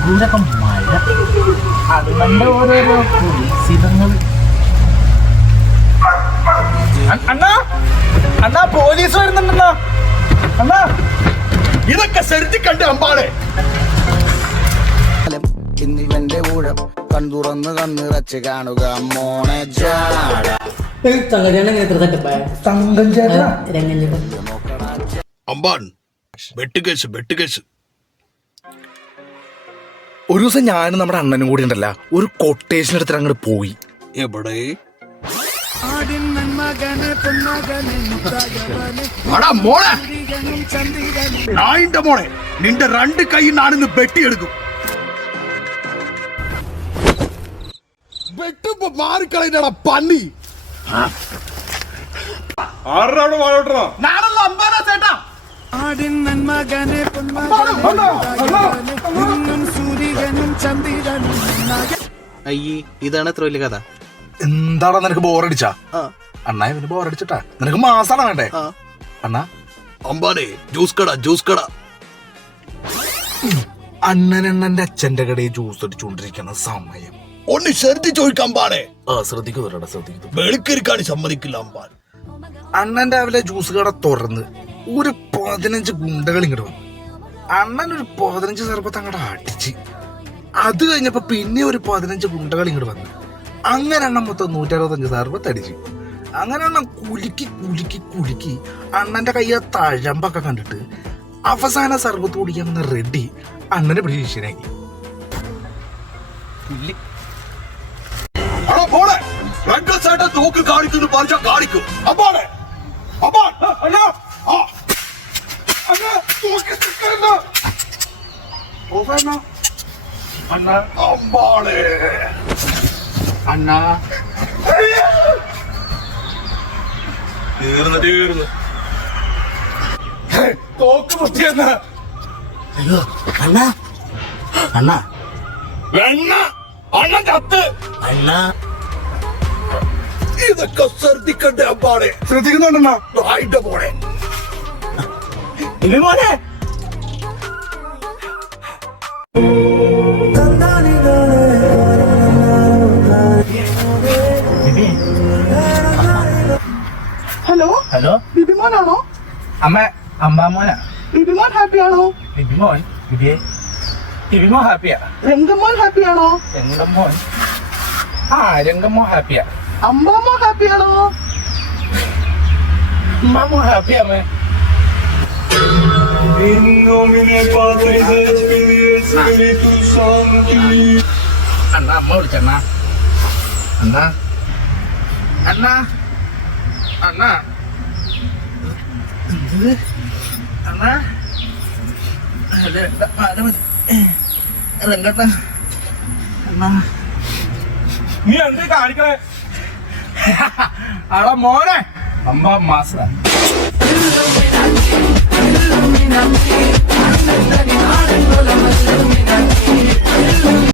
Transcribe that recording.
നിങ്കൂരൊക്കെ മഴ അണ്ണന്റെ ഓരോരോ കുളിസിതങ്ങൾ. അണ്ണാ അണ്ണാ പോലീസ് വരുന്നുണ്ടല്ലോ അണ്ണാ. ഇതൊക്കെ സെരുതി കണ്ട് അമ്പാടെ ഇന്നിവന്റെ ഊഴം കൺതുറന്ന് കണ്ണിറച്ച് കാണുക മോനെ അമ്പാൻ വെട്ടുകേസ് വെട്ടുകേസ്. ഒരു ദിവസം ഞാനും നമ്മുടെ അണ്ണനും കൂടി ഉണ്ടല്ല ഒരു കൊട്ടേഷൻ എടുത്തിട്ട് അങ്ങോട്ട് പോയി. എവിടെ മോളെ നായിന്റെ മോളെ നിന്റെ രണ്ട് കൈ നാണിന്ന് വെട്ടിയെടുക്കും. വെട്ടുമ്പോ മാറിക്കളയുന്നടാ പന്നി. ഞാനല്ല അമ്പാനാ ചേട്ടാ. അയ്യേ ഇതാണ് എത്ര വലിയ കഥ. എന്താടാ നിനക്ക് ബോറടിച്ചാ? അണ്ണാ ഇവന് ബോറടിച്ചിട്ടാ. നിനക്ക് മാസാണ് വേണ്ടേ അണ്ണാ? അമ്പാനെ ജ്യൂസ് കട ജ്യൂസ് കട. അണ്ണനെണ്ണന്റെ അച്ഛന്റെ കടയിൽ ജ്യൂസ് അടിച്ചുകൊണ്ടിരിക്കുന്ന സമയം ഒന്ന് ശ്രദ്ധി ചോദിക്കാം അമ്പാനെ. ശ്രദ്ധിക്കുന്നു ശ്രദ്ധിക്കുന്നു. വെളുക്കരിക്കാൻ സമ്മതിക്കില്ല അമ്പാൻ. അണ്ണൻ രാവിലെ ജ്യൂസ് കട തുറന്ന് ഒരു 15 ഗുണ്ടകൾ ഇങ്ങോട്ട് വന്നു. അണ്ണൻ ഒരു 15 സർബത്ത് അങ്ങോട്ട് അടിച്ച്. അത് കഴിഞ്ഞപ്പോ പിന്നെ ഒരു 15 ഗുണ്ടകൾ ഇങ്ങോട്ട് വന്നു. അങ്ങനെ അണ്ണൻ മൊത്തം 165 സർബത്ത് അടിച്ചു. അങ്ങനെ അണ്ണൻ കുലുക്കി കുലുക്കി കുലുക്കി അണ്ണന്റെ കയ്യ തഴമ്പൊക്കെ കണ്ടിട്ട് അവസാന സർബത്ത് കുടിക്കാൻ വന്ന റെഡി അണ്ണനെ പിടിച്ച് ശിഷ്യനാക്കി. നോക്ക് കാണിക്കുന്നു പറഞ്ഞ കാണിക്കും അമ്പാനെ. അമ്പാൻ അണ്ണാ അമ്പാനെ അണ്ണാ തീർന്നു തോക്ക് പൊട്ടിയെന്ന അണ്ണാ അണ്ണാ വെണ്ണ അണ്ണ ചത്ത്. ഇതൊക്കെ ശ്രദ്ധിക്കണ്ടേ അമ്പാടെ? ശ്രദ്ധിക്കുന്നുണ്ടെന്നാ നായിന്റെ മോളെ മോനെ ഹലോ ഹലോ ബിബിമോനാണോ? അമ്മ അമ്പാമോനാ. ബിബിമോൻ ഹാപ്പിയാണോ? ബിബിമോൻ ബിബിമോൻ ഹാപ്പിയാ. രംഗമോൻ ഹാപ്പിയാണോ? രംഗമോൻ രംഗമോൻ ഹാപ്പിയാ. അമ്പാമോ ഹാപ്പിയാണോ? അമ്പാമോൻ ഹാപ്പിയാ. അമ്മ അണ്ണാ അമ്മ വിളിച്ചണ്ണാ. അണ്ണാ അണ്ണാ അണ്ണാ എന്ത് അണ്ണാ രംഗട്ട അണ്ണാ നീ എന്ത് കാണിക്കണേ? അടാ മോനെ അമ്പ മാസ